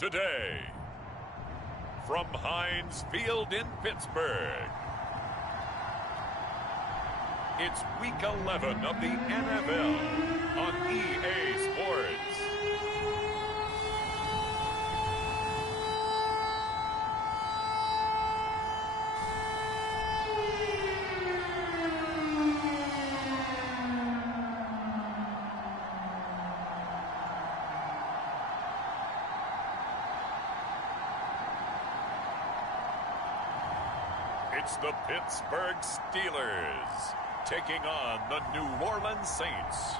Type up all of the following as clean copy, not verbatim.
today, from Heinz Field in Pittsburgh, it's Week 11 of the NFL on EA Sports. It's the Pittsburgh Steelers taking on the New Orleans Saints.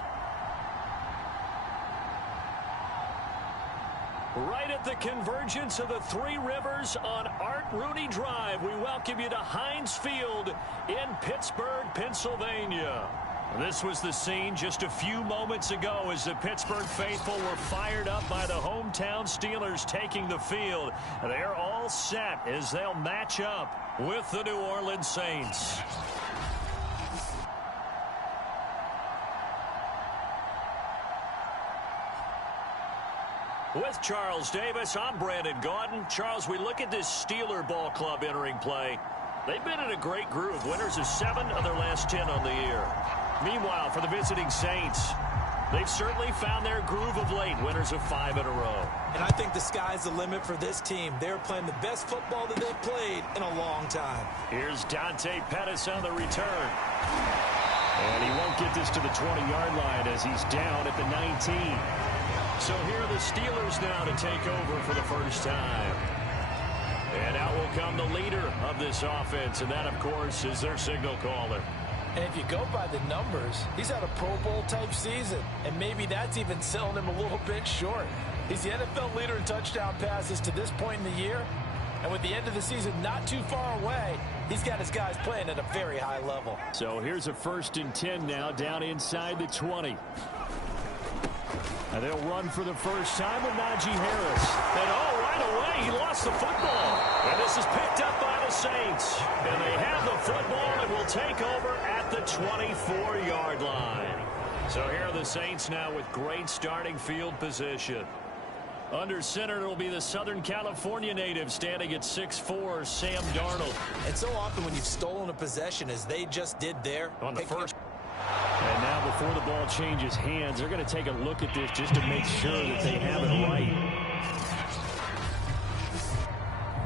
Right at the convergence of the Three Rivers on Art Rooney Drive, we welcome you to Heinz Field in Pittsburgh, Pennsylvania. This was the scene just a few moments ago as the Pittsburgh faithful were fired up by the hometown Steelers taking the field. They're all set as they'll match up with the New Orleans Saints. With Charles Davis, I'm Brandon Gaudin. Charles, we look at this Steeler ball club entering play. They've been in a great groove. Winners of 7 of their last 10 on the year. Meanwhile, for the visiting Saints, they've certainly found their groove of late. Winners of 5 in a row. And I think the sky's the limit for this team. They're playing the best football that they've played in a long time. Here's Dante Pettis on the return. And he won't get this to the 20-yard line as he's down at the 19. So here are the Steelers now to take over for the first time. And out will come the leader of this offense, and that, of course, is their signal caller. And if you go by the numbers, he's had a Pro Bowl-type season, and maybe that's even selling him a little bit short. He's the NFL leader in touchdown passes to this point in the year, and with the end of the season not too far away, he's got his guys playing at a very high level. So here's a 1st and 10 now, down inside the 20. And they'll run for the first time with Najee Harris. And right away, he lost the football. And this is picked up by the Saints. And they have the football and will take over at the 24-yard line. So here are the Saints now with great starting field position. Under center, it'll be the Southern California native standing at 6'4", Sam Darnold. And so often when you've stolen a possession, as they just did there. On the first. And now before the ball changes hands, they're going to take a look at this just to make sure that they have it right.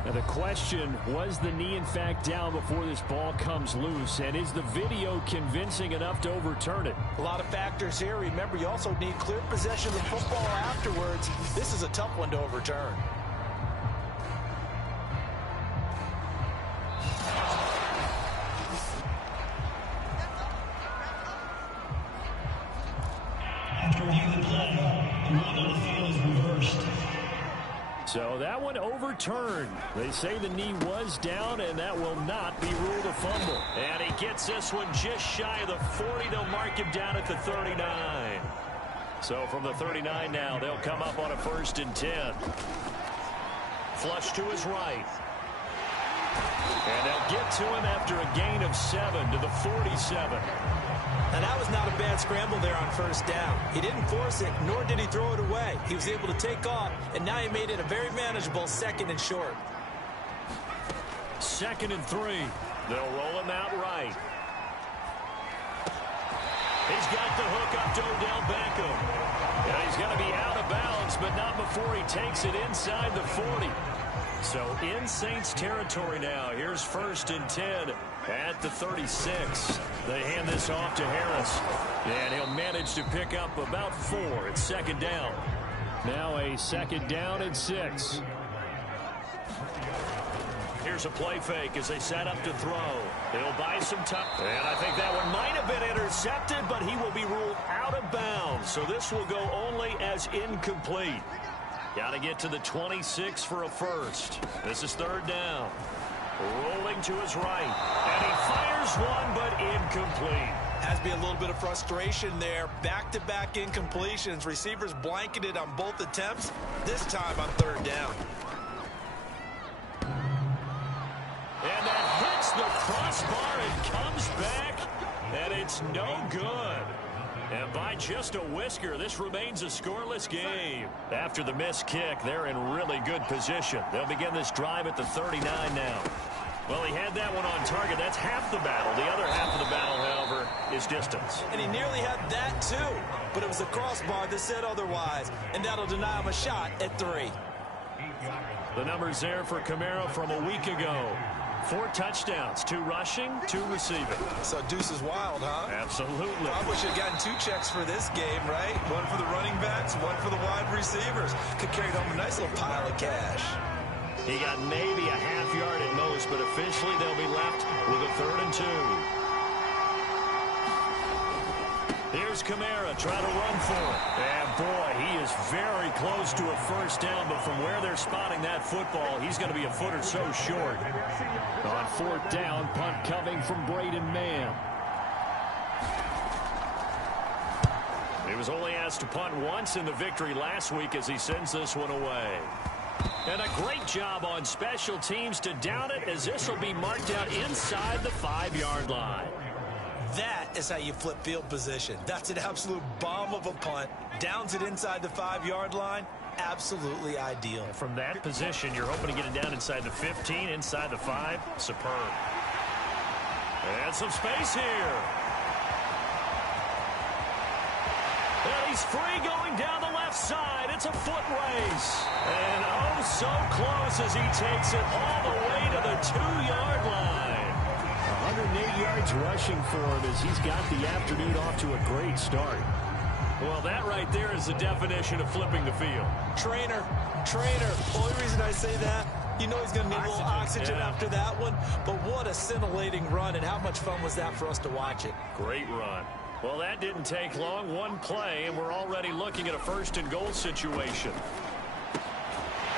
Now the question, was the knee in fact down before this ball comes loose? And is the video convincing enough to overturn it? A lot of factors here. Remember, you also need clear possession of the football afterwards. This is a tough one to overturn. After review the play, the rule on the field is reversed. So that one overturned. They say the knee was down, and that will not be ruled a fumble. And he gets this one just shy of the 40. They'll mark him down at the 39. So from the 39 now, they'll come up on a 1st and 10. Flush to his right. And they'll get to him after a gain of 7 to the 47. And that was not a bad scramble there on 1st down. He didn't force it, nor did he throw it away. He was able to take off, and now he made it a very manageable 2nd and short. 2nd and 3. They'll roll him out right. He's got the hook up to Odell Beckham. And he's going to be out of bounds, but not before he takes it inside the 40. So in Saints territory now. Here's 1st and 10 at the 36. They hand this off to Harris. And he'll manage to pick up about 4 at 2nd down. Now a 2nd down and 6. Here's a play fake as they set up to throw. They'll buy some time. And I think that one might have been intercepted, but he will be ruled out of bounds. So this will go only as incomplete. Got to get to the 26 for a 1st. This is 3rd down. Rolling to his right. And he fires one, but incomplete. Has to be a little bit of frustration there. Back-to-back incompletions. Receivers blanketed on both attempts. This time on 3rd down. And that hits the crossbar and comes back. And it's no good. And by just a whisker, this remains a scoreless game. After the missed kick, they're in really good position. They'll begin this drive at the 39 now. Well, he had that one on target. That's half the battle. The other half of the battle, however, is distance. And he nearly had that, too. But it was a crossbar that said otherwise. And that'll deny him a shot at 3. The numbers there for Kamara from a week ago. 4 touchdowns, 2 rushing, 2 receiving. So Deuce is wild, huh? Absolutely. Probably should have gotten 2 checks for this game, right? One for the running backs, one for the wide receivers. Could carry home a nice little pile of cash. He got maybe a half yard at most, but officially they'll be left with a 3rd and 2. Here's Kamara trying to run for it. And boy, he is very close to a first down, but from where they're spotting that football, he's going to be a foot or so short. On 4th down, punt coming from Braden Mann. He was only asked to punt once in the victory last week as he sends this one away. And a great job on special teams to down it, as this will be marked out inside the 5-yard line. That is how you flip field position. That's an absolute bomb of a punt. Downs it inside the 5-yard line. Absolutely ideal. From that position, you're hoping to get it down inside the 15, inside the 5. Superb. And some space here. And he's free going down the left side. It's a foot race. And oh, so close as he takes it all the way to the 2-yard line. 108 yards rushing for him as he's got the afternoon off to a great start. Well, that right there is the definition of flipping the field. Trainer. Only reason I say that, you know he's going to need a little oxygen after that one. But what a scintillating run, and how much fun was that for us to watch it. Great run. Well, that didn't take long. One play, and we're already looking at a 1st and goal situation.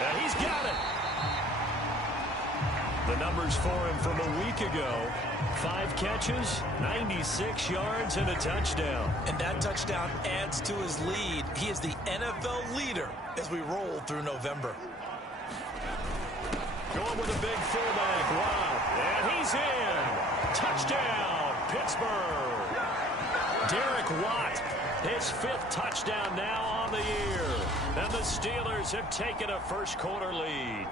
And he's got it. The numbers for him from a week ago. 5 catches, 96 yards, and a touchdown. And that touchdown adds to his lead. He is the NFL leader as we roll through November. Going with a big fullback. Wow. And he's in. Touchdown, Pittsburgh. Derek Watt, his 5th touchdown now on the year. And the Steelers have taken a first-quarter lead.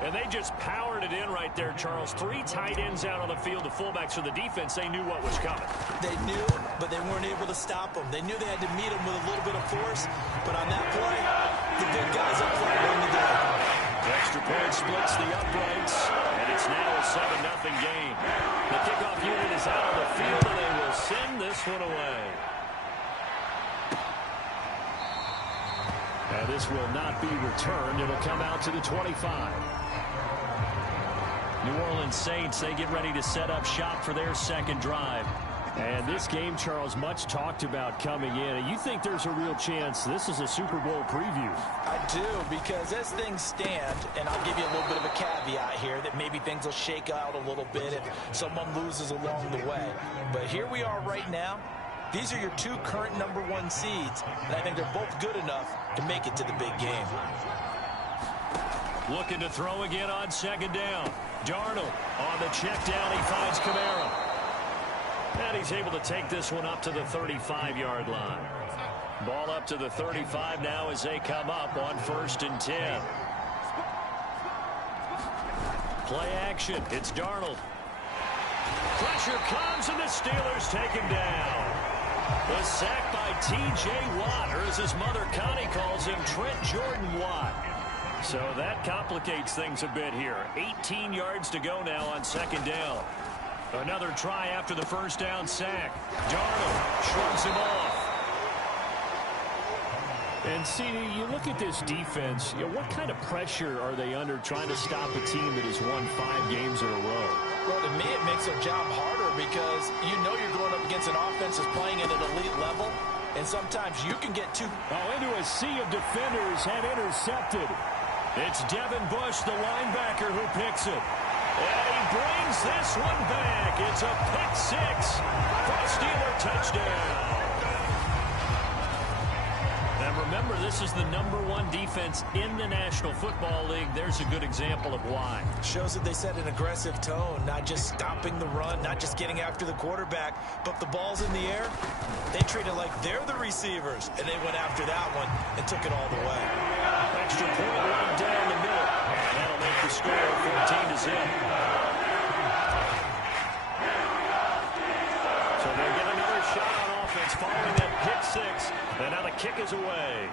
And they just powered it in right there, Charles. 3 tight ends out on the field. The fullbacks for the defense, they knew what was coming. They knew, but they weren't able to stop them. They knew they had to meet them with a little bit of force. But on that play, the big guys up front won the day. Extra point splits the uprights, and it's now a 7-0 game. The kickoff unit is out on the field, and they will send this one away. And this will not be returned. It'll come out to the 25. New Orleans Saints, they get ready to set up shop for their 2nd drive. And this game, Charles, much talked about coming in. And you think there's a real chance this is a Super Bowl preview? I do, because as things stand, and I'll give you a little bit of a caveat here, that maybe things will shake out a little bit if someone loses along the way. But here we are right now. These are your 2 current #1 seeds, and I think they're both good enough to make it to the big game. Looking to throw again on 2nd down. Darnold on the check down. He finds Kamara. And he's able to take this one up to the 35-yard line. Ball up to the 35 now as they come up on 1st and 10. Play action. It's Darnold. Pressure comes, and the Steelers take him down. The sack by T.J. Watt, or as his mother Connie calls him, Trent Jordan Watt. So that complicates things a bit here. 18 yards to go now on 2nd down. Another try after the 1st down sack. Darnold shrugs him off. And, CD, you look at this defense, what kind of pressure are they under trying to stop a team that has won 5 games in a row? Well, to me, it makes their job harder because you know you're going up against an offense that's playing at an elite level, and sometimes you can get too... into a sea of defenders and intercepted. It's Devin Bush, the linebacker, who picks it. And he brings this one back. It's a pick-6 for a Steeler touchdown. And remember remember, this is the #1 defense in the National Football League. There's a good example of why. Shows that they set an aggressive tone, not just stopping the run, not just getting after the quarterback, but if the ball's in the air, they treat it like they're the receivers, and they went after that one and took it all the way. Extra point right down the middle, and that'll make the score 14-0. So they'll get another shot on offense following that pick six, and now the kick is away.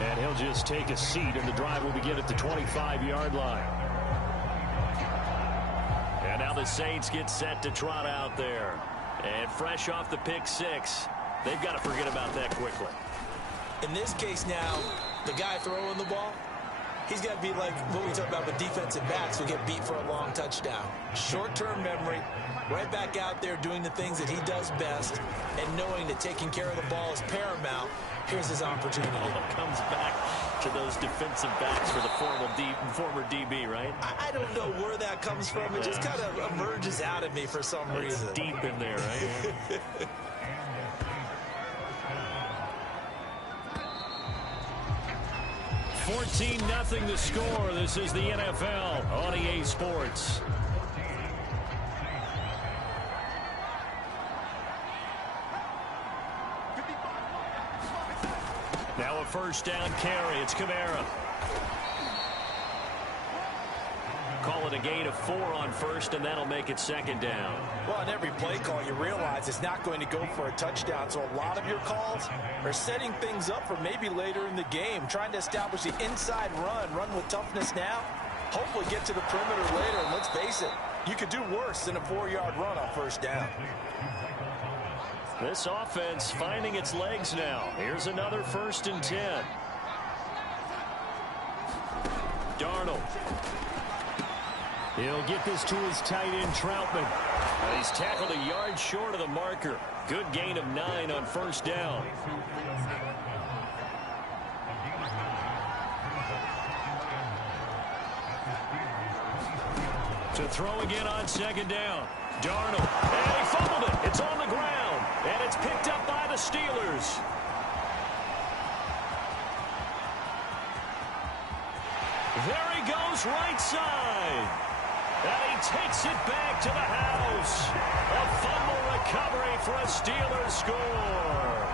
And he'll just take a seat, and the drive will begin at the 25-yard line. And now the Saints get set to trot out there. And fresh off the pick six, they've got to forget about that quickly. In this case now, the guy throwing the ball, he's got to be like what we talk about with defensive backs who get beat for a long touchdown. Short-term memory, right back out there doing the things that he does best, and knowing that taking care of the ball is paramount. Here's his opportunity. Comes back to those defensive backs for the former DB, right? I don't know where that comes from. It just kind of emerges out of me for some reason. It's deep in there, right? 14-0 the score. This is the NFL on EA Sports. Now a first down carry. It's Kamara. Call it a gain of 4 on first, and that'll make it second down. Well, on every play call, you realize it's not going to go for a touchdown. So a lot of your calls are setting things up for maybe later in the game, trying to establish the inside run with toughness now, hopefully get to the perimeter later. And let's face it, you could do worse than a 4-yard run on first down. This offense finding its legs now. Here's another 1st and 10. Darnold. He'll get this to his tight end, Troutman. He's tackled a yard short of the marker. Good gain of 9 on first down. To throw again on second down. Darnold. And he fumbled it. It's on the ground. And it's picked up by the Steelers. There he goes, right side. And he takes it back to the house. A fumble recovery for a Steelers score.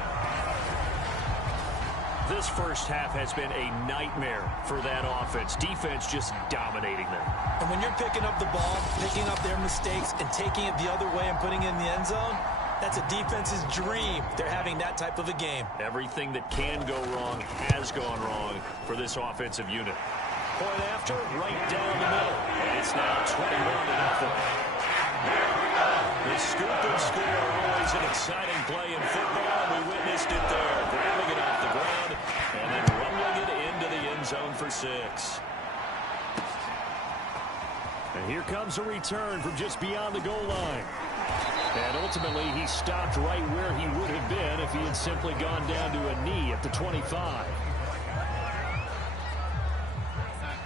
This first half has been a nightmare for that offense. Defense just dominating them. And when you're picking up the ball, picking up their mistakes, and taking it the other way and putting it in the end zone, that's a defense's dream. They're having that type of a game. Everything that can go wrong has gone wrong for this offensive unit. Point after, right down the middle. And it's now 21-0. The scoop and score, always an exciting play in football. We witnessed it there, grabbing it off the ground and then rumbling it into the end zone for 6. And here comes a return from just beyond the goal line. And ultimately, he stopped right where he would have been if he had simply gone down to a knee at the 25.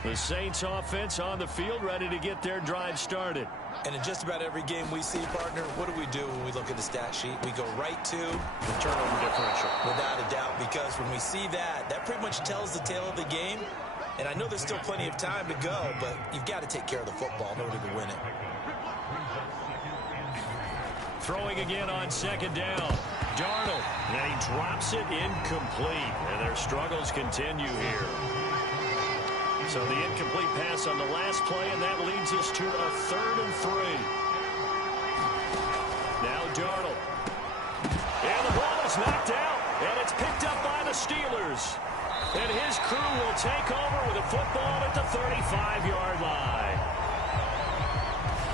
The Saints offense on the field, ready to get their drive started. And in just about every game we see, partner, what do we do when we look at the stat sheet? We go right to the turnover differential. Without a doubt, because when we see that, that pretty much tells the tale of the game. And I know there's still plenty of time to go, but you've got to take care of the football in order to win it. Throwing again on second down. Darnold. And he drops it incomplete. And their struggles continue here. So the incomplete pass on the last play, and that leads us to a 3rd and 3. Now Darnold. And the ball is knocked out, and it's picked up by the Steelers. And his crew will take over with a football at the 35-yard line.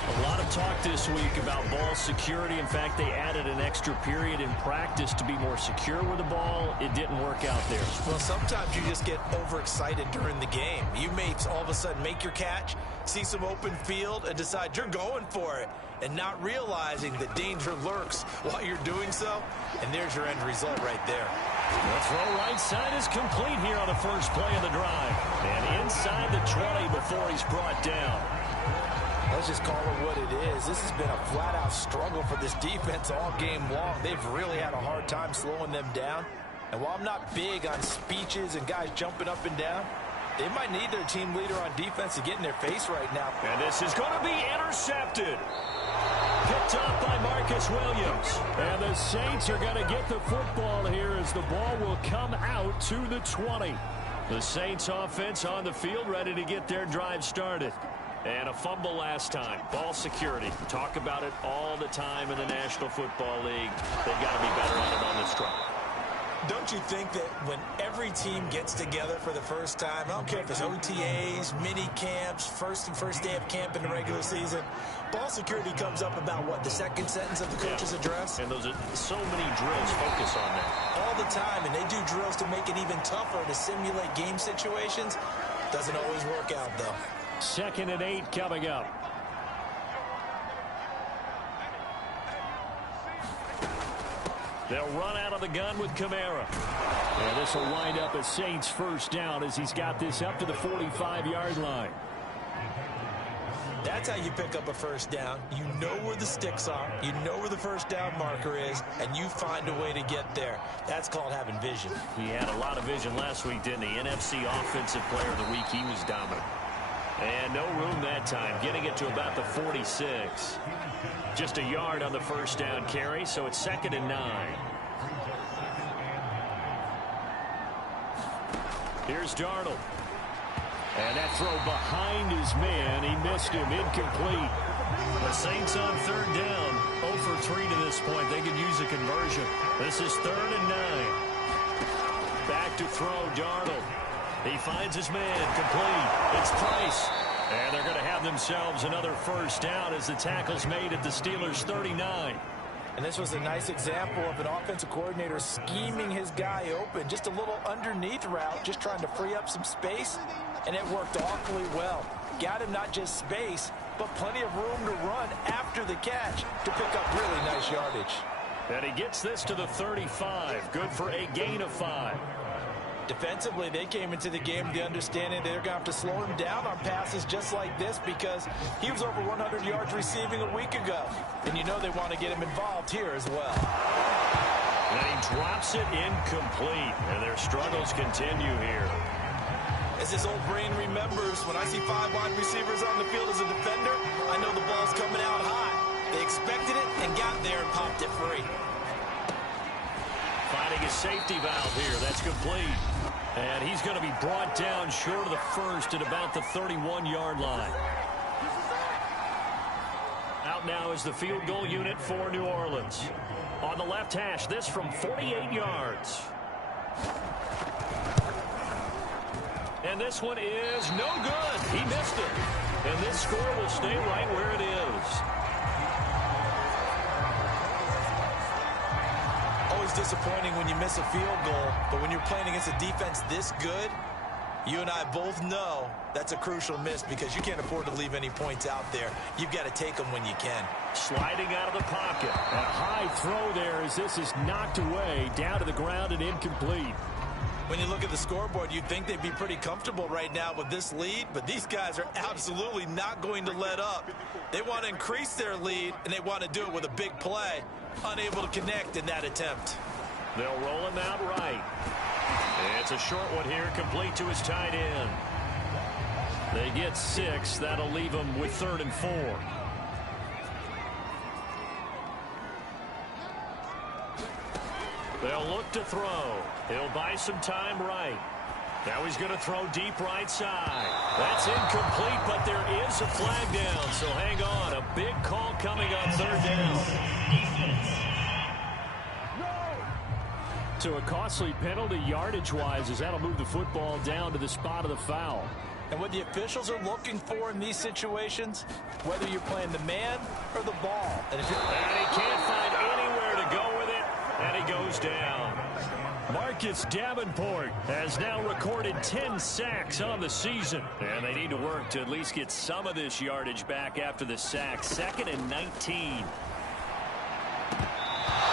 A lot of talk this week about ball security. In fact, they added an extra period in practice to be more secure with the ball. It didn't work out there. Well, sometimes you just get overexcited during the game. You may all of a sudden make your catch, see some open field, and decide you're going for it, and not realizing that danger lurks while you're doing so. And there's your end result right there. The throw right side is complete here on the first play of the drive. And inside the 20 before he's brought down. Let's just call it what it is. This has been a flat-out struggle for this defense all game long. They've really had a hard time slowing them down. And while I'm not big on speeches and guys jumping up and down, they might need their team leader on defense to get in their face right now. And this is going to be intercepted. Picked up by Marcus Williams. And the Saints are going to get the football here as the ball will come out to the 20. The Saints offense on the field ready to get their drive started. And a fumble last time. Ball security. Talk about it all the time in the National Football League. They've got to be better at it on this drive. Don't you think that when every team gets together for the first time, I don't care if it's OTAs, mini camps, first day of camp in the regular season, ball security comes up about what, the second sentence of the coach's address? And those are so many drills focus on that. All the time, and they do drills to make it even tougher to simulate game situations. Doesn't always work out, though. 2nd and 8 coming up. They'll run out of the gun with Kamara. And this will wind up a Saints first down as he's got this up to the 45-yard line. That's how you pick up a first down. You know where the sticks are. You know where the first down marker is, and you find a way to get there. That's called having vision. He had a lot of vision last week, didn't he? NFC Offensive Player of the Week. He was dominant. And no room that time, getting it to about the 46. Just a yard on the first down carry, so it's 2nd and 9. Here's Darnold. And that throw behind his man. He missed him. Incomplete. The Saints on 3rd down. 0 for 3 to this point. They could use a conversion. This is 3rd and 9. Back to throw, Darnold. He finds his man. Complete. It's Price. And they're going to have themselves another first down as the tackle's made at the Steelers' 39. And this was a nice example of an offensive coordinator scheming his guy open. Just a little underneath route, just trying to free up some space. And it worked awfully well. Got him not just space, but plenty of room to run after the catch to pick up really nice yardage. And he gets this to the 35. Good for a gain of 5. Defensively, they came into the game with the understanding they're going to have to slow him down on passes just like this because he was over 100 yards receiving a week ago. And you know they want to get him involved here as well. And he drops it incomplete. And their struggles continue here. As his old brain remembers, when I see 5 wide receivers on the field as a defender, I know the ball's coming out high. They expected it and got there and popped it free. Finding a safety valve here. That's complete. And he's going to be brought down short of the first at about the 31-yard line. Out now is the field goal unit for New Orleans. On the left hash, this from 48 yards. And this one is no good. He missed it. And this score will stay right where it is. Always disappointing when you miss a field goal, but when you're playing against a defense this good, you and I both know that's a crucial miss because you can't afford to leave any points out there. You've got to take them when you can. Sliding out of the pocket. And a high throw there as this is knocked away, down to the ground and incomplete. When you look at the scoreboard, you'd think they'd be pretty comfortable right now with this lead, but these guys are absolutely not going to let up. They want to increase their lead, and they want to do it with a big play. Unable to connect in that attempt. They'll roll him out right. It's a short one here, complete to his tight end. They get 6. That'll leave them with 3rd and 4. They'll look to throw. He'll buy some time right. Now he's going to throw deep right side. That's incomplete, but there is a flag down, so hang on. A big call coming on 3rd down. So a costly penalty yardage-wise as that'll move the football down to the spot of the foul. And what the officials are looking for in these situations, whether you're playing the man or the ball. And if you're and he can't find anywhere to go with it, and he goes down. Marcus Davenport has now recorded 10 sacks on the season. And they need to work to at least get some of this yardage back after the sack. 2nd and 19.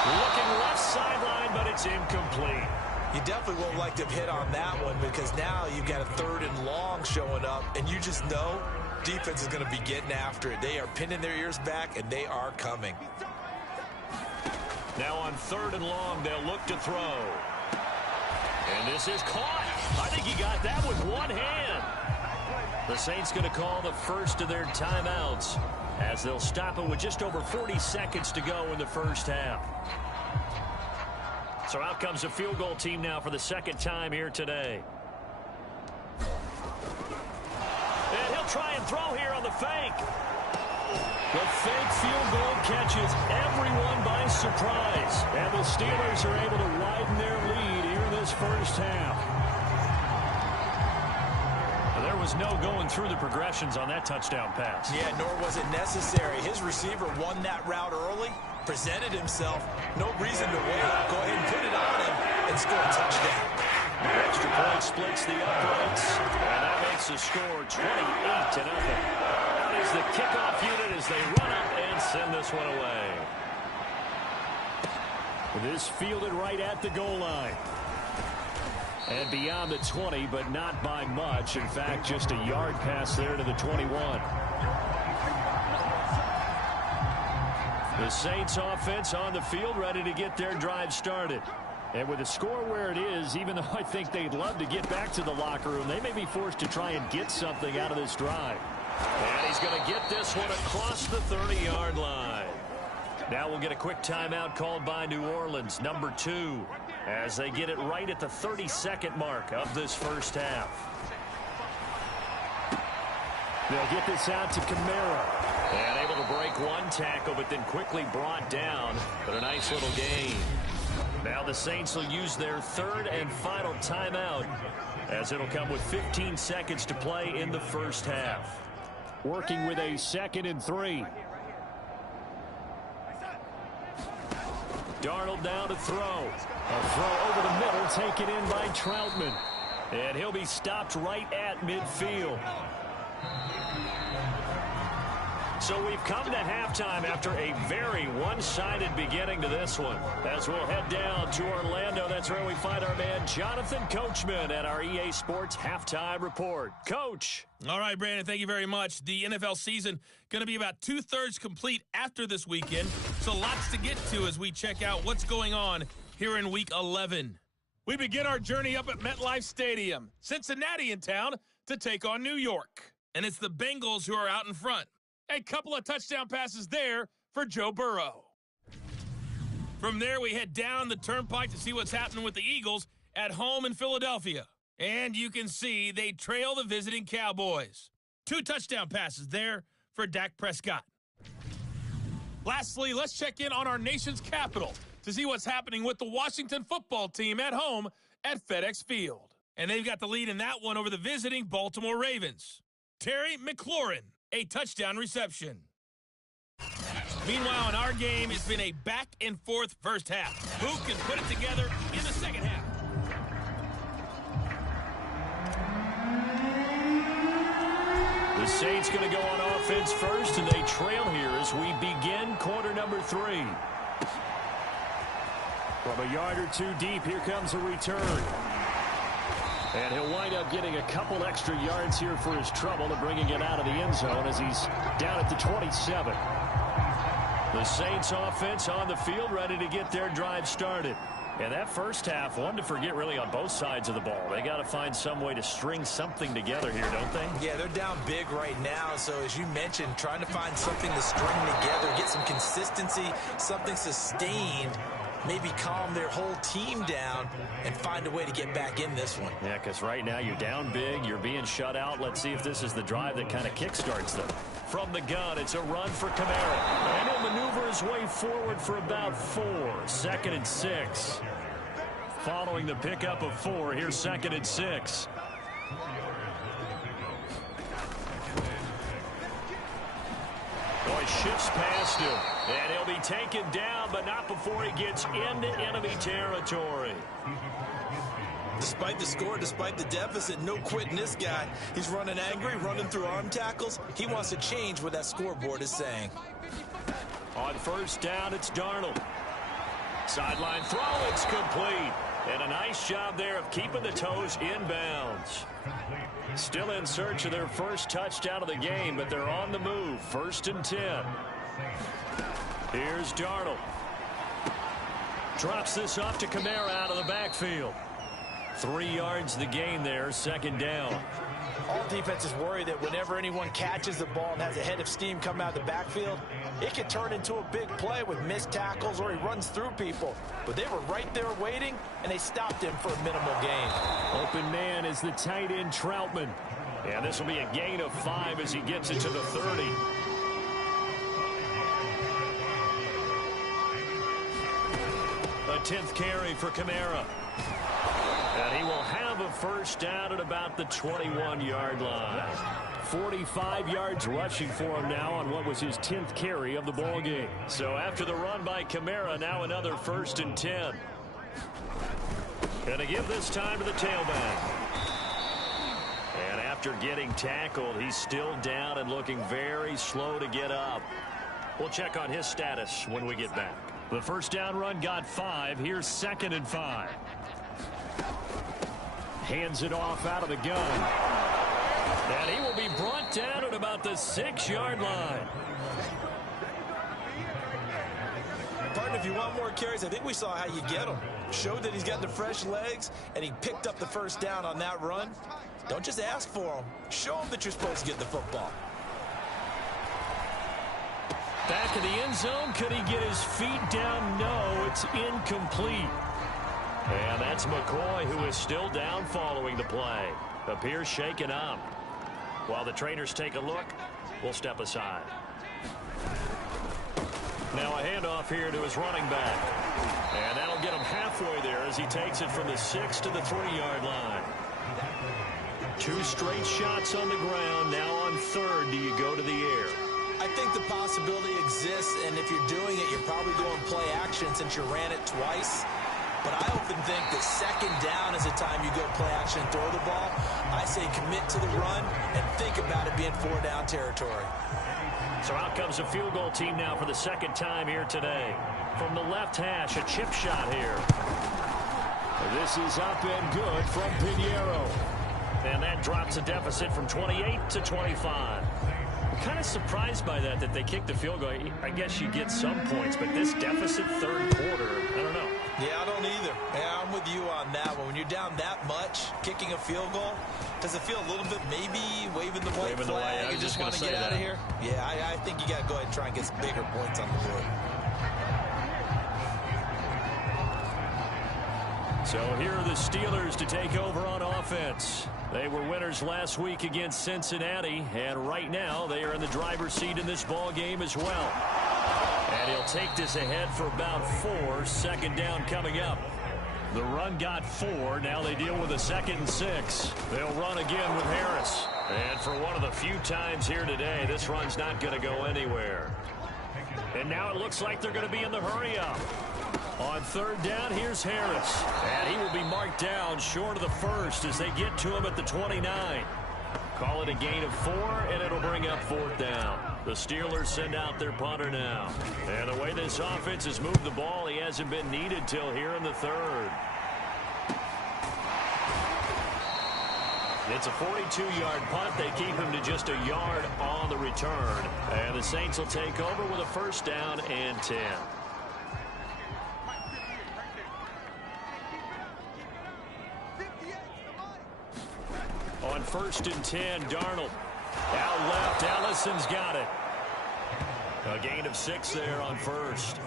Looking left sideline, but it's incomplete. You definitely won't like to hit on that one because now you've got a 3rd and long showing up, and you just know defense is going to be getting after it. They are pinning their ears back, and they are coming. Now on 3rd and long, they'll look to throw. And this is caught. I think he got that with one hand. The Saints going to call the first of their timeouts as they'll stop it with just over 40 seconds to go in the first half. So out comes the field goal team now for the second time here today. And he'll try and throw here on the fake. The fake field goal catches everyone by surprise. And the Steelers are able to widen their lead here in this first half. There was no going through the progressions on that touchdown pass. Yeah, nor was it necessary. His receiver won that route early, presented himself. No reason to wait. Go ahead and put it on him and score a touchdown. The extra point splits the uprights, and that makes the score 28-0. Out is the kickoff unit as they run up and send this one away. This fielded right at the goal line. And beyond the 20, but not by much. In fact, just a yard pass there to the 21. The Saints offense on the field, ready to get their drive started. And with the score where it is, even though I think they'd love to get back to the locker room, they may be forced to try and get something out of this drive. And he's going to get this one across the 30-yard line. Now we'll get a quick timeout called by New Orleans, number 2, as they get it right at the 30-second mark of this first half. They'll get this out to Kamara. And able to break one tackle, but then quickly brought down. But a nice little gain. Now the Saints will use their 3rd and final timeout, as it'll come with 15 seconds to play in the first half. Working with a 2nd and 3. Darnold down to throw. A throw over the middle, taken in by Troutman. And he'll be stopped right at midfield. So we've come to halftime after a very one-sided beginning to this one. As we'll head down to Orlando, that's where we find our man Jonathan Coachman at our EA Sports Halftime Report. Coach. All right, Brandon, thank you very much. The NFL season going to be about 2/3 complete after this weekend, so lots to get to as we check out what's going on here in Week 11. We begin our journey up at MetLife Stadium, Cincinnati in town to take on New York. And it's the Bengals who are out in front. A couple of touchdown passes there for Joe Burrow. From there, we head down the turnpike to see what's happening with the Eagles at home in Philadelphia. And you can see they trail the visiting Cowboys. 2 touchdown passes there for Dak Prescott. Lastly, let's check in on our nation's capital to see what's happening with the Washington football team at home at FedEx Field. And they've got the lead in that one over the visiting Baltimore Ravens. Terry McLaurin, a touchdown reception. Meanwhile, in our game, it's been a back-and-forth first half. Who can put it together in the second half? The Saints going to go on offense first, and they trail here as we begin quarter number 3. From a yard or 2 deep, here comes a return. And he'll wind up getting a couple extra yards here for his trouble and bringing it out of the end zone as he's down at the 27. The Saints offense on the field ready to get their drive started. And that first half, one to forget really on both sides of the ball. They got to find some way to string something together here, don't they? Yeah, they're down big right now. So as you mentioned, trying to find something to string together, get some consistency, something sustained. Maybe calm their whole team down and find a way to get back in this one. Yeah, because right now you're down big, you're being shut out. Let's see if this is the drive that kind of kickstarts them. From the gun, it's a run for Kamara. And he'll maneuver his way forward for about 4. 2nd and 6. Following the pickup of 4, here's 2nd and 6. Oh, he shifts past him. And he'll be taken down, but not before he gets into enemy territory. Despite the score, despite the deficit, no quitting this guy. He's running angry, running through arm tackles. He wants to change what that scoreboard is saying. On first down, it's Darnold. Sideline throw, it's complete. And a nice job there of keeping the toes inbounds. Still in search of their first touchdown of the game, but they're on the move. 1st and 10. Here's Darnold. Drops this off to Kamara out of the backfield. 3 yards the gain there, 2nd down. All defenses worry that whenever anyone catches the ball and has a head of steam come out of the backfield, it can turn into a big play with missed tackles or he runs through people. But they were right there waiting, and they stopped him for a minimal gain. Open man is the tight end Troutman. And this will be a gain of 5 as he gets it to the 30. A 10th carry for Kamara. And he will have a first down at about the 21-yard line. 45 yards rushing for him now on what was his 10th carry of the ball game. So after the run by Kamara, now another 1st and 10. Gonna give this time to the tailback. And after getting tackled, he's still down and looking very slow to get up. We'll check on his status when we get back. The first down run got 5. Here's 2nd and 5. Hands it off out of the gun. And he will be brought down at about the 6-yard line. Partner, if you want more carries, I think we saw how you get them. Showed that he's got the fresh legs, and he picked up the first down on that run. Don't just ask for him. Show him that you're supposed to get the football. Back in the end zone. Could he get his feet down? No, it's incomplete. And that's McCoy, who is still down following the play. Appears shaken up. While the trainers take a look, we'll step aside. Now a handoff here to his running back. And that'll get him halfway there as he takes it from the 6 to the 3-yard line. 2 straight shots on the ground. Now on 3rd, do you go to the air? I think the possibility exists, and if you're doing it, you're probably going play action since you ran it twice. But I often think that 2nd down is the time you go play action and throw the ball. I say commit to the run and think about it being 4-down territory. So out comes a field goal team now for the 2nd time here today. From the left hash, a chip shot here. This is up and good from Pinheiro. And that drops a deficit from 28 to 25. I'm kind of surprised by that they kicked the field goal. I guess you get some points, but this deficit 3rd quarter, I don't know. Yeah, I don't either. Yeah, I'm with you on that one. When you're down that much, kicking a field goal, does it feel a little bit maybe waving the white flag and just want to get out of here? Yeah, I think you got to go ahead and try and get some bigger points on the board. So here are the Steelers to take over on offense. They were winners last week against Cincinnati, and right now they are in the driver's seat in this ball game as well. And he'll take this ahead for about 4. 2nd down coming up. The run got 4. Now they deal with a 2nd and 6. They'll run again with Harris. And for one of the few times here today, this run's not going to go anywhere. And now it looks like they're going to be in the hurry-up. On 3rd down, here's Harris. And he will be marked down short of the 1st as they get to him at the 29. Call it a gain of 4, and it'll bring up 4th down. The Steelers send out their punter now. And the way this offense has moved the ball, he hasn't been needed till here in the 3rd. It's a 42-yard punt. They keep him to just a yard on the return. And the Saints will take over with a 1st down and 10. On 1st and 10, Darnold. Out left, Allison's got it. A gain of 6 there on 1st.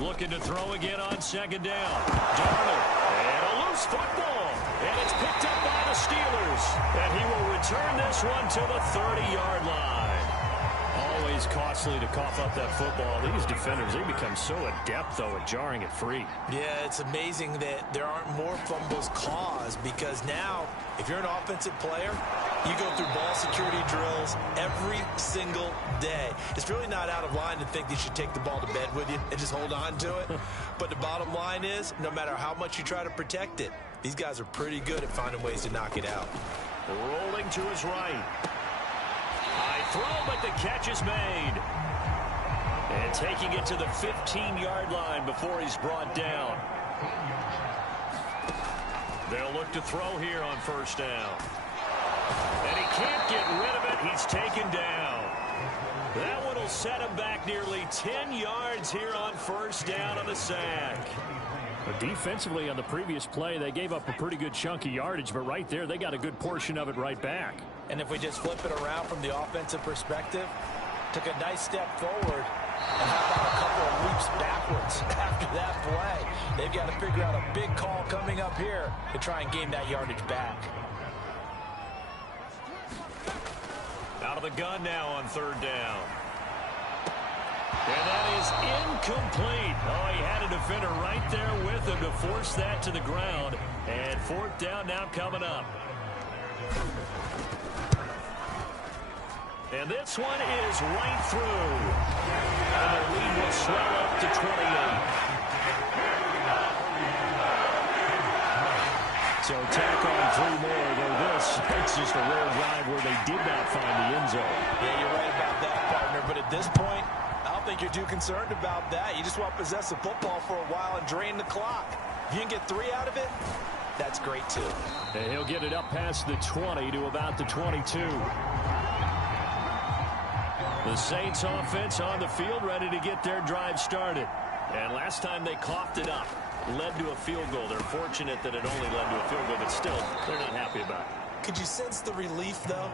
Looking to throw again on 2nd down. Darnold. And a loose football. And it's picked up by the Steelers. And he will return this one to the 30-yard line. Always costly to cough up that football. These defenders, they become so adept, though, at jarring it free. Yeah, it's amazing that there aren't more fumbles caused because now, if you're an offensive player, you go through ball security drills every single day. It's really not out of line to think you should take the ball to bed with you and just hold on to it. But the bottom line is, no matter how much you try to protect it, these guys are pretty good at finding ways to knock it out. Rolling to his right. High throw, but the catch is made. And taking it to the 15-yard line before he's brought down. They'll look to throw here on first down. And he can't get rid of it. He's taken down. That one will set him back nearly 10 yards here on first down on the sack. But defensively on the previous play, they gave up a pretty good chunk of yardage, but right there, they got a good portion of it right back. And if we just flip it around from the offensive perspective, took a nice step forward and how about a couple of leaps backwards after that play. They've got to figure out a big call coming up here to try and gain that yardage back. Out of the gun now on third down. And that is incomplete. Oh, he had a defender right there with him to force that to the ground. And fourth down now coming up. And this one is right through. And their lead will swell up to 28. So tack on 3 more, though it's just a rare drive where they did not find the end zone. Yeah, you're right about that, partner. But at this point, I don't think you're too concerned about that. You just want to possess the football for a while and drain the clock. If you can get 3 out of it, that's great, too. And he'll get it up past the 20 to about the 22. The Saints offense on the field, ready to get their drive started. And last time they coughed it up, led to a field goal. They're fortunate that it only led to a field goal, but still, they're not happy about it. Could you sense the relief, though,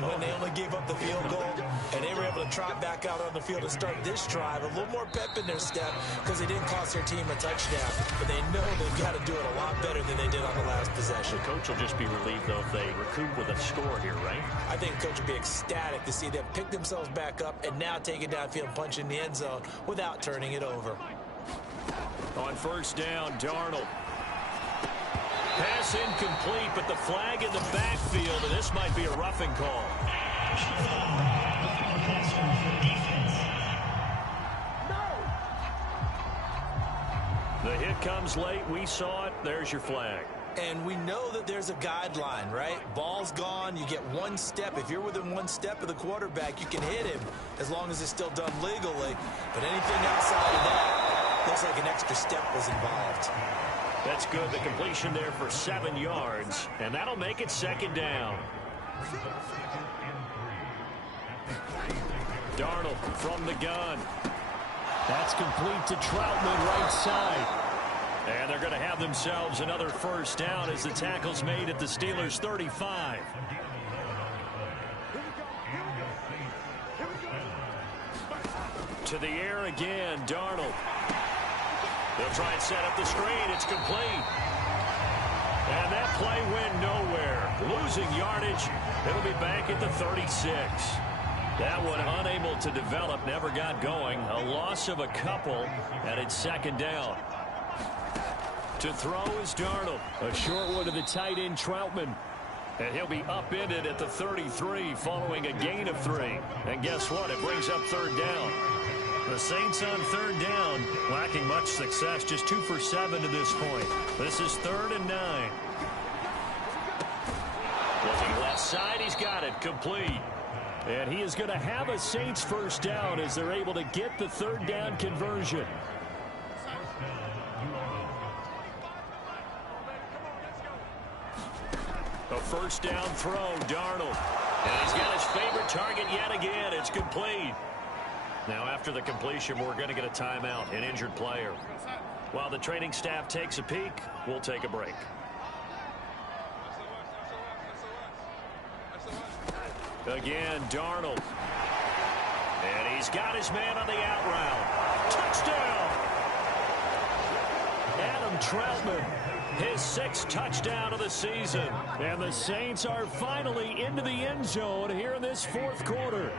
when they only gave up the field goal and they were able to trot back out on the field and start this drive? A little more pep in their step because they didn't cost their team a touchdown, but they know they've got to do it a lot better than they did on the last possession. The coach will just be relieved, though, if they recoup with a score here, right? I think the coach will be ecstatic to see them pick themselves back up and now take it downfield and punch in the end zone without turning it over. On first down, Darnold. Pass incomplete, but the flag in the backfield, and this might be a roughing call. The hit comes late. We saw it. There's your flag. And we know that there's a guideline, right? Ball's gone. You get 1 step. If you're within 1 step of the quarterback, you can hit him as long as it's still done legally. But anything outside of that, looks like an extra step was involved. That's good. The completion there for 7 yards, and that'll make it second down. Darnold from the gun. That's complete to Troutman right side. And they're going to have themselves another first down as the tackle's made at the Steelers' 35. To the air again, Darnold. They'll try and set up the screen. It's complete. And that play went nowhere. Losing yardage. It'll be back at the 36. That one unable to develop, never got going. A loss of a couple, and it's second down. To throw is Darnold. A short one to the tight end, Troutman. And he'll be upended at the 33 following a gain of 3. And guess what? It brings up third down. The Saints on third down, lacking much success, just 2 for 7 to this point. This is 3rd and 9. Looking left side, he's got it, complete. And he is going to have a Saints first down as they're able to get the third down conversion. A first down throw, Darnold. And he's got his favorite target yet again. It's complete. Now, after the completion, we're going to get a timeout, an injured player. While the training staff takes a peek, we'll take a break. Again, Darnold. And he's got his man on the out route. Touchdown! Adam Troutman, His 6th touchdown of the season. and the Saints are finally into the end zone here in this 4th quarter.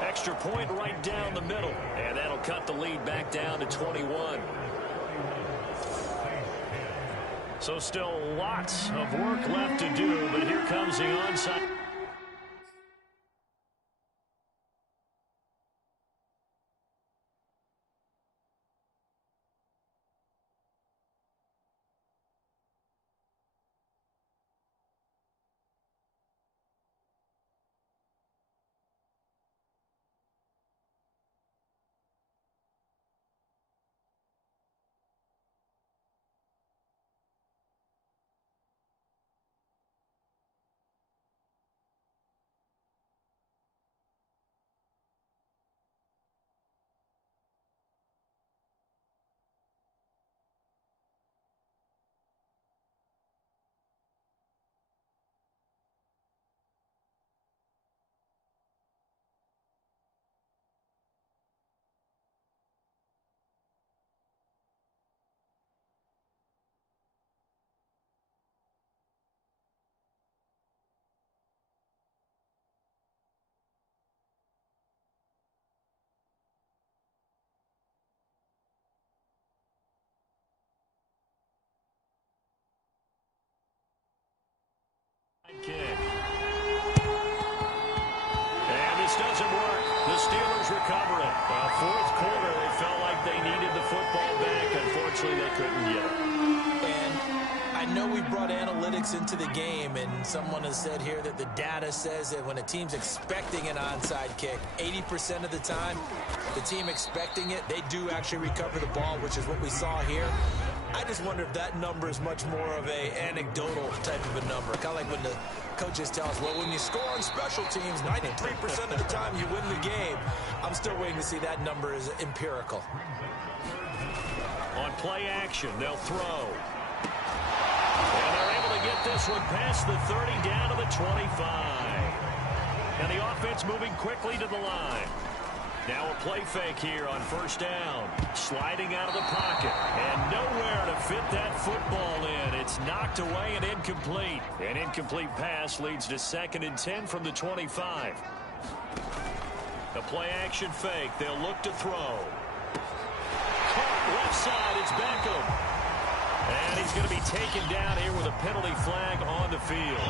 Extra point right down the middle. And that'll cut the lead back down to 21. So still lots of work left to do, but here comes the onside. Steelers recover it. Fourth quarter, they felt like they needed the football back. Unfortunately, they couldn't get it. And I know we brought analytics into the game, and someone has said here that the data says that when a team's expecting an onside kick, 80% of the time, the team expecting it, they do actually recover the ball, which is what we saw here. I just wonder if that number is much more of a anecdotal type of a number. Kind of like when the coaches tell us, well, when you score on special teams, 93% of the time you win the game. I'm still waiting to see that number is empirical. On play action, they'll throw. And they're able to get this one past the 30 down to the 25. And the offense moving quickly to the line. Now a play fake here on first down. Sliding out of the pocket. And nowhere to fit that football in. It's knocked away and incomplete. An incomplete pass leads to 2nd and 10 from the 25. The play action fake. They'll look to throw. Caught left side. It's Beckham. And he's going to be taken down here with a penalty flag on the field.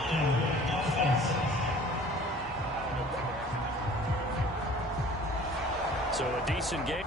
So a decent game.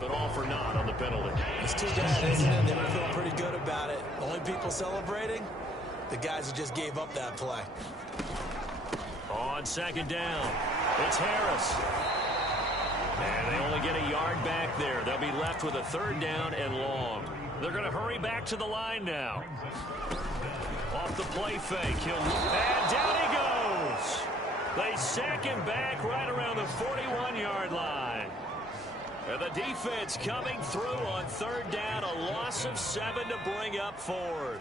But all for naught on the penalty. It's too bad, isn't it? They were feeling pretty good about it. Only people celebrating, the guys who just gave up that play. On second down, it's Harris. And they only get a yard back there. They'll be left with a third down and long. They're going to hurry back to the line now. Off the play fake. And down he goes. They sack him back right around the 41-yard line. And the defense coming through on third down. A loss of 7 to bring up fourth.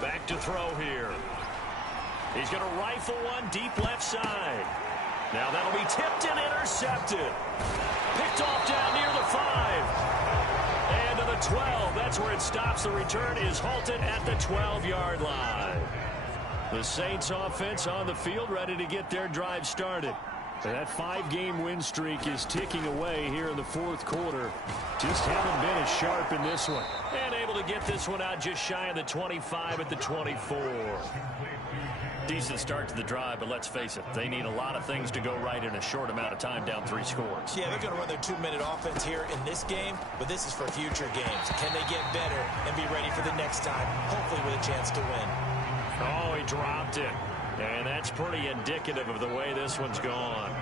Back to throw here. He's going to rifle one deep left side. Now that'll be tipped and intercepted. Picked off down near the 5. And to the 12. That's where it stops. The return is halted at the 12-yard line. The Saints offense on the field ready to get their drive started. And that 5-game win streak is ticking away here in the fourth quarter. Just haven't been as sharp in this one. And able to get this one out just shy of the 25 at the 24. Decent start to the drive, but let's face it, they need a lot of things to go right in a short amount of time, down 3 scores. Yeah, they're going to run their 2-minute offense here in this game, but this is for future games. Can they get better and be ready for the next time, hopefully with a chance to win? Oh, he dropped it. And that's pretty indicative of the way this one's gone.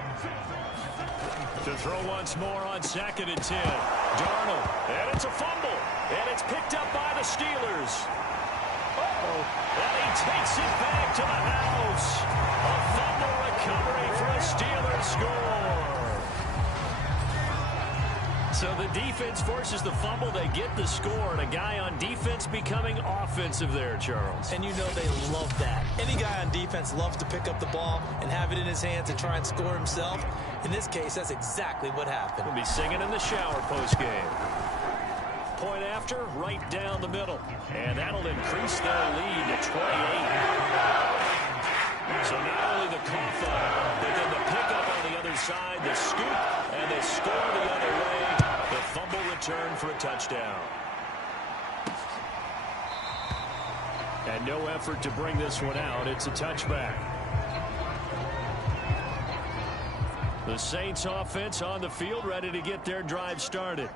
To throw once more on 2nd and 10. Darnold, and it's a fumble. And it's picked up by the Steelers. And he takes it back to the house. A fumble recovery for a Steelers score. So the defense forces the fumble. They get the score. And a guy on defense becoming offensive there, Charles. And you know they love that. Any guy on defense loves to pick up the ball and have it in his hands and try and score himself. In this case, that's exactly what happened. We'll be singing in the shower post-game. Point after, right down the middle. And that'll increase their lead to 28. So not only the cough up, but then the pickup on the other side, the scoop, and the score the other way. The fumble return for a touchdown. And no effort to bring this one out. It's a touchback. The Saints offense on the field ready to get their drive started.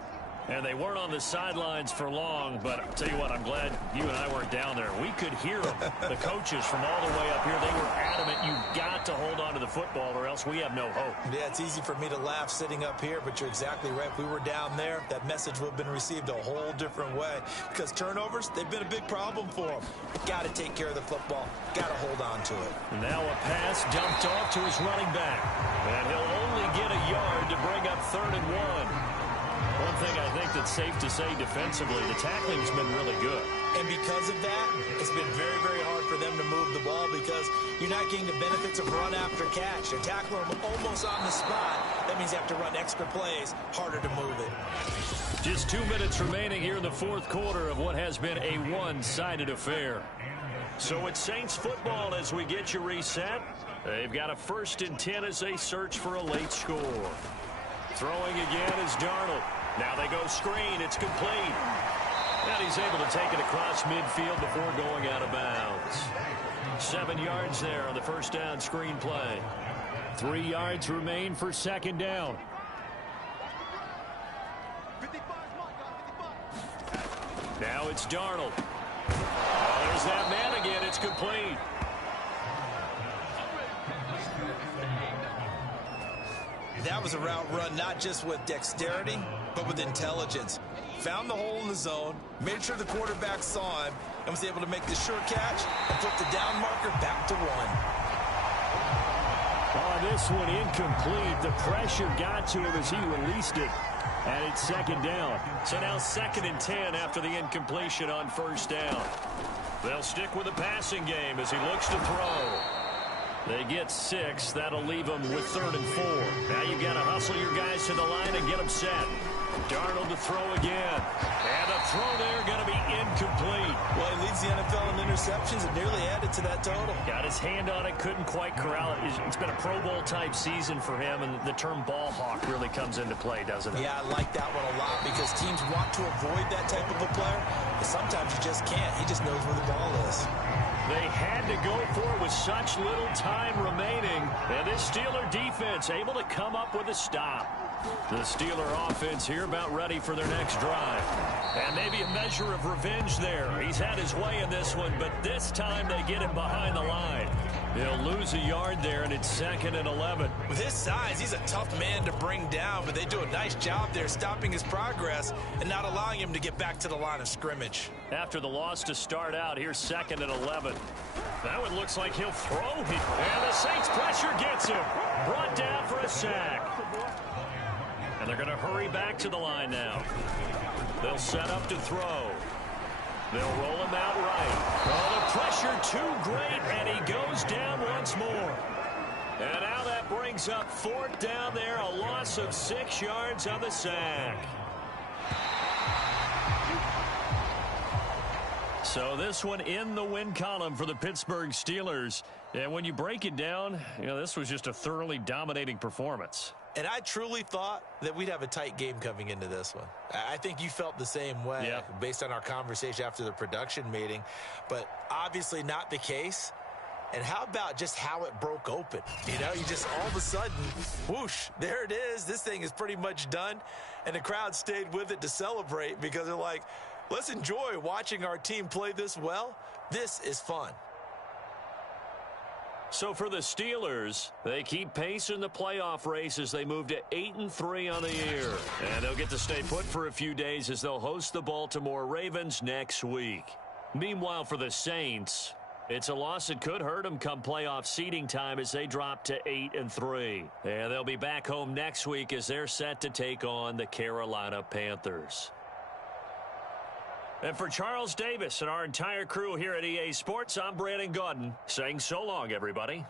And they weren't on the sidelines for long, but I'll tell you what, I'm glad you and I weren't down there. We could hear them, the coaches from all the way up here. They were adamant, you've got to hold on to the football or else we have no hope. Yeah, it's easy for me to laugh sitting up here, but you're exactly right. If we were down there, that message would have been received a whole different way. Because turnovers, they've been a big problem for them. Got to take care of the football. Got to hold on to it. And now a pass dumped off to his running back. And he'll only get a yard to bring up 3rd and 1. One thing I think that's safe to say defensively, the tackling's been really good. And because of that, it's been very, very hard for them to move the ball because you're not getting the benefits of run after catch. They're tackling them almost on the spot. That means you have to run extra plays, harder to move it. Just 2 minutes remaining here in the fourth quarter of what has been a one-sided affair. So it's Saints football as we get you reset. They've got a 1st and 10 as they search for a late score. Throwing again is Darnold. Now they go screen. It's complete. And he's able to take it across midfield before going out of bounds. 7 yards there on the first down screen play. 3 yards remain for 2nd down. Now it's Darnold. Oh, there's that man again. It's complete. That was a route run not just with dexterity, but with intelligence. Found the hole in the zone, made sure the quarterback saw him, and was able to make the sure catch and put the down marker back to 1. Oh, this one incomplete. The pressure got to him as he released it. And it's 2nd down. So now 2nd and 10 after the incompletion on 1st down. They'll stick with the passing game as he looks to throw. They get 6. That'll leave them with 3rd and 4. Now you've got to hustle your guys to the line and get them set. Darnold to throw again. And the throw there going to be incomplete. Well, he leads the NFL in interceptions and nearly added to that total. Got his hand on it, couldn't quite corral it. It's been a Pro Bowl-type season for him, and the term ball hawk really comes into play, doesn't it? Yeah, I like that one a lot because teams want to avoid that type of a player, but sometimes you just can't. He just knows where the ball is. They had to go for it with such little time remaining, and this Steeler defense able to come up with a stop. The Steeler offense here about ready for their next drive. And maybe a measure of revenge there. He's had his way in this one, but this time they get him behind the line. He'll lose a yard there, and it's 2nd and 11. With his size, he's a tough man to bring down, but they do a nice job there stopping his progress and not allowing him to get back to the line of scrimmage. After the loss to start out, here's 2nd and 11. That one looks like he'll throw. And the Saints pressure gets him. Brought down for a sack. And they're going to hurry back to the line now. They'll set up to throw. They'll roll him out right. Oh, the pressure too great, and he goes down once more. And now that brings up 4th down there, a loss of 6 yards on the sack. So this one in the win column for the Pittsburgh Steelers. And when you break it down, this was just a thoroughly dominating performance. And I truly thought that we'd have a tight game coming into this one. I think you felt the same way based on our conversation after the production meeting, but obviously not the case. And how about just how it broke open? You just all of a sudden, whoosh, there it is. This thing is pretty much done. And the crowd stayed with it to celebrate because they're like, let's enjoy watching our team play this well. This is fun. So for the Steelers, they keep pace in the playoff race as they move to 8-3 on the year. And they'll get to stay put for a few days as they'll host the Baltimore Ravens next week. Meanwhile, for the Saints, it's a loss that could hurt them come playoff seeding time as they drop to 8-3. And they'll be back home next week as they're set to take on the Carolina Panthers. And for Charles Davis and our entire crew here at EA Sports, I'm Brandon Gaudin saying so long, everybody.